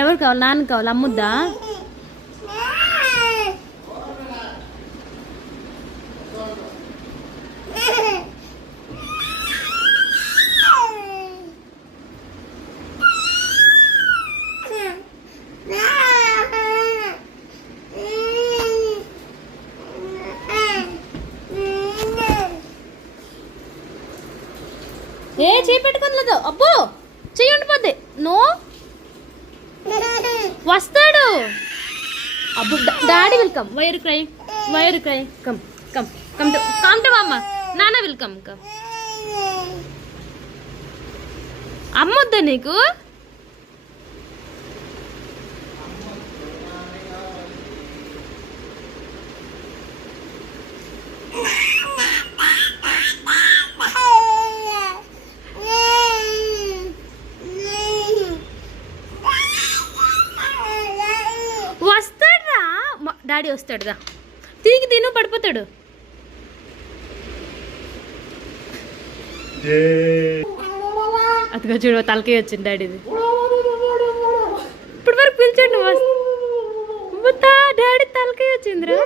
ఎవరు కావాలి? నాన్న కావాలి? అమ్ముద్దా? ఏ చేయి పెట్టుకోలేదు. అబ్బో చెయ్యి ఉండిపోద్ది. నో వస్తాడు. అబ్బు daddy will come. Why are crying? Why are crying? Come come come to mamma. నాన్న విల్ కమ్. కమ్. అమ్మొద్దా నీకు? వస్తాడ్రా డాడీ వస్తాడుదా. తిరిగి తిను పడిపోతాడు. అదిగో చూడు తలకే వచ్చింది డాడీది. ఇప్పటి వరకు పిలిచాడు నువ్వు. డాడీ తలకే వచ్చిందిరా.